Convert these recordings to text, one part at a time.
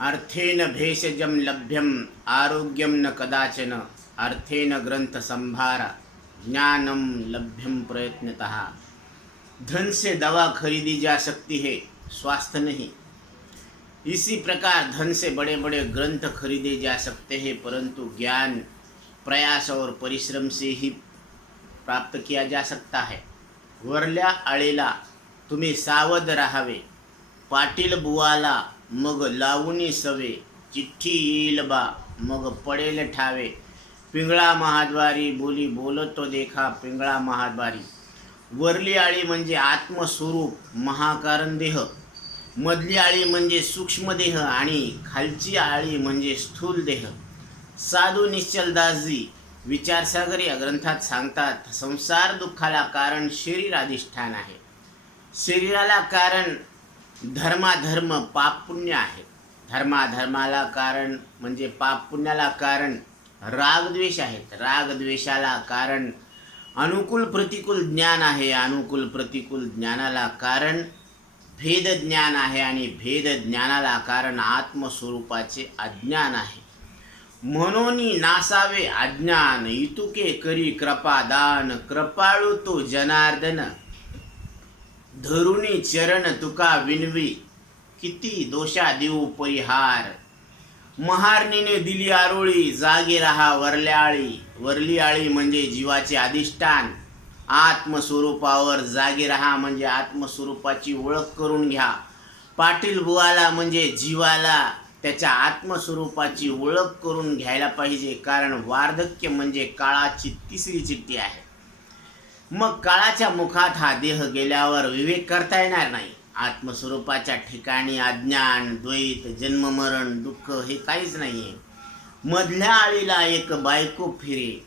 अर्थेन भेषजम लभ्यम आरोग्यम न कदाचन। अर्थेन ग्रंथ संभार ज्ञानम लभ्यम प्रयत्नतः। धन से दवा खरीदी जा सकती है, स्वास्थ्य नहीं। इसी प्रकार धन से बड़े बड़े ग्रंथ खरीदे जा सकते हैं, परंतु ज्ञान, प्रयास और परिश्रम से ही प्राप्त किया जा सकता है। वरल्या आळीला तुम्ही सावध राहावे। पाटील बुवाला मग लावणी सवे चिठ्ठी येईल बा. मग पडेल ठावे. पिंगळा महाद्वारी बोली बोलतो देखा पिंगळा महाद्वारी. वरली आळी म्हणजे आत्मस्वरूप महाकारण देह. मधली आळी म्हणजे सूक्ष्मदेह आणि खालची आळी म्हणजे स्थूल देह. साधू निश्चलदासजी विचारसागर या ग्रंथात सांगतात संसार दुःखाला कारण शरीर अधिष्ठान आहे. शरीराला कारण धर्माधर्म पाप पुण्य आहे. धर्माधर्माला कारण म्हणजे पाप पुण्याला कारण रागद्वेष आहेत. रागद्वेषाला कारण अनुकूल प्रतिकूल ज्ञान आहे. अनुकूल प्रतिकूल ज्ञानाला कारण भेद ज्ञान आहे आणि भेद ज्ञानाला कारण आत्मस्वरूपाचे अज्ञान आहे. म्हणून नासावे अज्ञान. इतुके करी कृपादान कृपाळू तो जनार्दन. धरुणी चरण तुका विनवी किती दोषा देऊ परिहार. महारणीने दिली आरोळी जागे रहा वरल्याळी वरली आळी म्हणजे जीवाचे अधिष्ठान. आत्मस्वरूपावर जागे रहा म्हणजे आत्मस्वरूपाची ओळख करून घ्या. पाटील बुवाला म्हणजे जीवाला त्याच्या आत्मस्वरूपाची ओळख करून घ्यायला पाहिजे कारण वार्धक्य म्हणजे काळाची तिसरी चिठ्ठी आहे. मग काळाच्या मुखात हा देह गेल्यावर विवेक करता येणार नाही. आत्मस्वरूपाच्या ठिकाणी अज्ञान द्वैत जन्ममरण दुःख हे काहीच नाही आहे मधल्या आळीला एक बायको फिरे.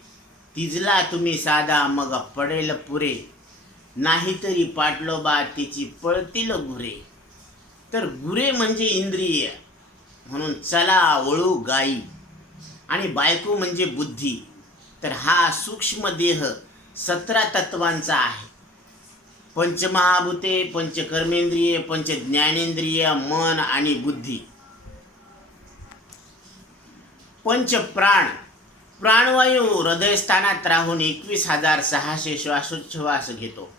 तिजला तुम्ही साधा मग पडेल पुरे. नाहीतरी पाटलोबा तिची पळतील गुरे. तर गुरे म्हणजे इंद्रिय. म्हणून चला वळू गाई आणि बायको म्हणजे बुद्धी. तर हा सूक्ष्म देह सतरा तत्वांचा आहे. पंचमहाभूते पंचकर्मेंद्रिय पंचज्ञानेंद्रिय मन आणि बुद्धी. पंचप्राण. प्राणवायू हृदयस्थानात राहून एकवीस हजार सहाशे श्वासोच्छ्वास घेतो.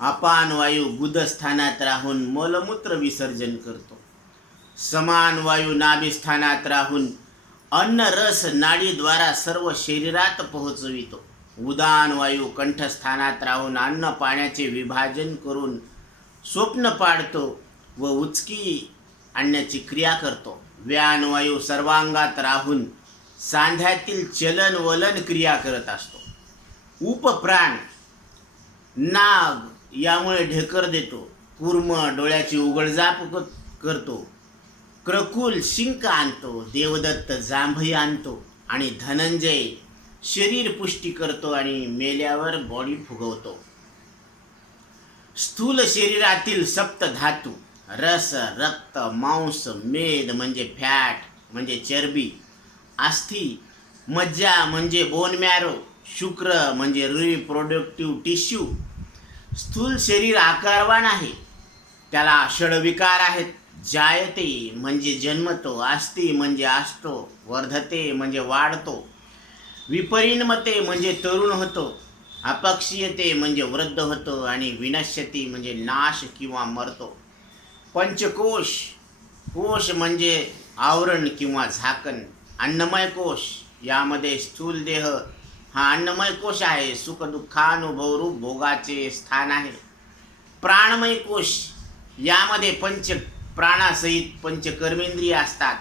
अपान वायू गुदस्थानात राहून मलमूत्र विसर्जन करतो. समान वायू नाभिस्थानात राहून अन्न रस नाडीद्वारा सर्व शरीरात पोहोचवितो. उदान वायू कंठस्थानात राहून अन्न पाण्याचे विभाजन करून स्वप्न पाडतो व उचकी आणण्याची क्रिया करतो. व्यान वायू सर्वांगात राहून सांध्यातील चलन वलन क्रिया करत असतो. उपप्राण नाग यामुळे ढेकर देतो. कुर्म डोळ्याची उघडजाप करतो. क्रकुल शिंक आणतो. देवदत्त जांभई आणतो. आणि धनंजय शरीर पुष्टी करतो आणि मेल्यावर बॉडी फुगवतो. स्थूल शरीरातील सप्त धातू रस रक्त मांस मेद म्हणजे फॅट म्हणजे चरबी अस्थी मज्जा म्हणजे बोन मॅरो शुक्र म्हणजे रिप्रोडक्टिव्ह टिश्यू स्थूल शरीर आकारवान आहे. त्याला षडविकार आहेत. जायते म्हणजे जन्मतो आस्ती म्हणजे असतो वर्धते म्हणजे वाढतो. विपरिणमते म्हणजे तरुण होतो अपक्षीयते म्हणजे वृद्ध होतो आणि विनश्यती म्हणजे नाश किंवा मरतो. पंचकोश कोश म्हणजे आवरण किंवा झाकण अन्नमय कोश यामध्ये स्थूल देह हा अन्नमय कोश आहे सुखदुःखानुभवरूप रूप भोगाचे स्थान आहे. प्राणमय कोश यामध्ये पंच प्राणासहित पंचकर्मेंद्रिय असतात.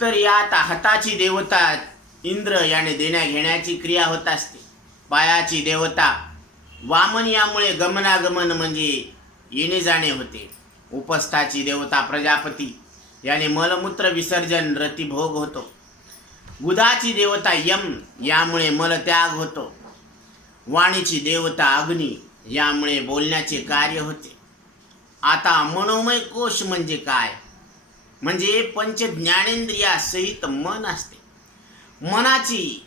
तर यात हाताची देवता इंद्र याने देण्या घेण्याची क्रिया होत असते. पायाची देवता वामन यामुळे गमनागमन म्हणजे येणे जाणे होते. उपस्थाची देवता प्रजापती याने मलमूत्र विसर्जन रतिभोग होतो. गुदाची देवता यम यामुळे मलत्याग होतो. वाणीची देवता अग्नी यामुळे बोलण्याचे कार्य होते. आता मनोमय कोश म्हणजे काय? म्हणजे पंच ज्ञानेंद्रियासहित मन असते. मनाची.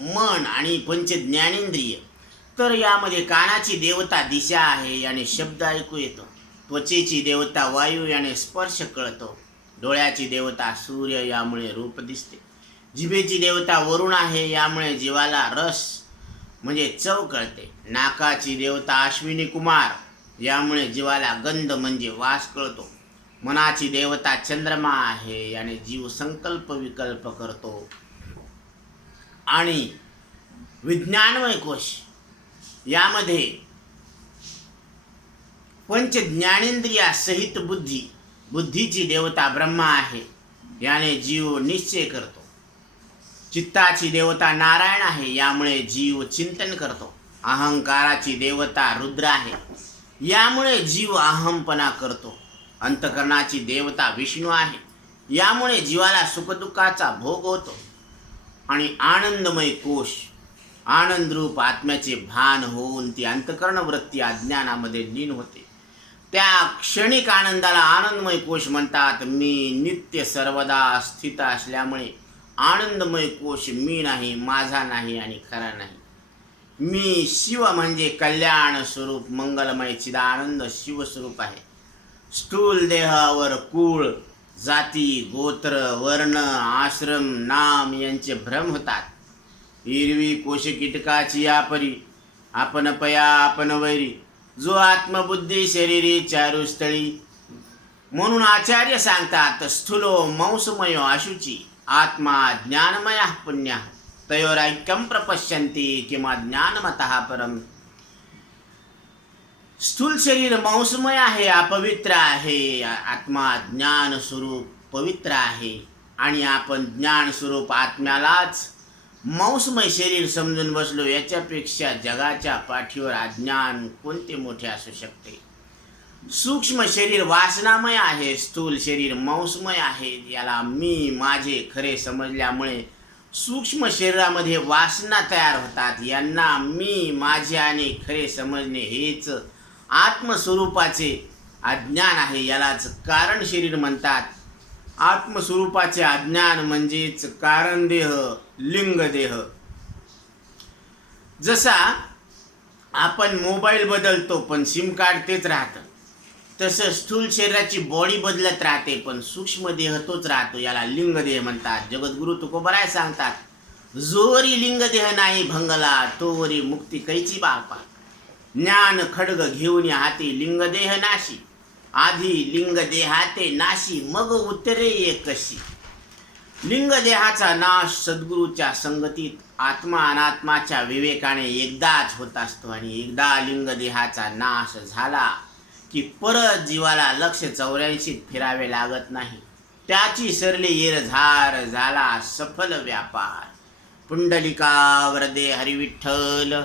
मन आणि पंच ज्ञानेंद्रिय. तर यामध्ये कानाची देवता दिशा आहे याने शब्द ऐकू येतो. त्वचेची देवता वायू याने स्पर्श कळतो. डोळ्याची देवता सूर्य यामुळे रूप दिसते. जिभेची देवता वरुण आहे यामुळे जीवाला रस म्हणजे चव कळते. नाकाची देवता अश्विनी कुमार यामुळे जीवाला गंध म्हणजे वास कळतो. मनाची देवता चंद्रमा आहे याने जीव संकल्प विकल्प करतो. आणि विज्ञानमय कोश यामध्ये पंच ज्ञानेंद्रिया सहित बुद्धी बुद्धीची देवता ब्रह्मा आहे याने जीव निश्चय करतो. चित्ताची देवता नारायण आहे यामुळे जीव चिंतन करतो. अहंकाराची देवता रुद्र आहे यामुळे जीव अहमपणा करतो. अंतकरणाची देवता विष्णू आहे. यामुळे जीवाला सुखदुःखाचा भोग होतो. आणि आनंदमय कोश आनंदरूप आत्म्याचे भान होऊन ती अंतकरण वृत्ती अज्ञानामध्ये लीन होते. त्या क्षणिक आनंदाला आनंदमय कोश म्हणतात. मी नित्य सर्वदा स्थित असल्यामुळे आनंदमय कोश मी नाही माझा नाही आणि खरा नाही. मी शिव म्हणजे कल्याण स्वरूप मंगलमय चिदानंद शिवस्वरूप आहे. स्थूल देहावर कुळ जाती गोत्र वर्ण आश्रम नाम यांचे भ्रम होतात. हिरवी कोश कीटकाची यापरी आपण पया आपण वैरी. जो आत्मबुद्धी शरीरी चारुस्थळी म्हणून आचार्य सांगतात स्थूलो मंसमय आशुची आत्मा ज्ञानमय पुण्य. तयोरैक्यम प्रपश्यन्ति किंवा ज्ञानमतः परम. स्थूल शरीर मांसमय आहे अपवित्र आहे आत्मा ज्ञान स्वरूप पवित्र आहे. आणि आपण ज्ञान स्वरूप आत्म्यालाच मांसमय शरीर समजून बसलो याच्यापेक्षा जगाच्या पाठीवर अज्ञान कोणते मोठे असू शकते? सूक्ष्म शरीर वासनामय आहे स्थूल शरीर मांसमय आहे. याला मी माझे खरे समजल्यामुळे सूक्ष्म शरीरामध्ये वासना तयार होतात. यांना मी माझे आणि खरे समजणे हेच आत्मस्वरूपाचे अज्ञान आहे यालाच कारण शरीर म्हणतात. आत्मस्वरूपाचे अज्ञान म्हणजेच कारण देह लिंग देह. जसा आपण मोबाईल बदलतो पण सिम कार्ड तेच राहतं. तसं स्थूल शरीराची बॉडी बदलत राहते पण सूक्ष्म देह तोच राहतो याला लिंग देह म्हणतात. जगद्गुरु तुकोबराय सांगतात जोवरी लिंग देह नाही भंगला तोवरी मुक्ती कैची बापा ज्ञान खडग घेऊन हाती लिंगदेह नाशी. आधी लिंगदेहाते नाशी मग उतरे ये कशी लिंगदेहाचा नाश सद्गुरूच्या संगतीत आत्मा अनात्माच्या विवेकाने एकदाच होत असतो आणि एकदा लिंगदेहाचा नाश झाला की परत जीवाला लक्ष चौऱ्याऐंशीत फिरावे लागत नाही. त्याची सरले येरझार झाला सफल व्यापार. पुंडलिका वरदे हरिविठ्ठल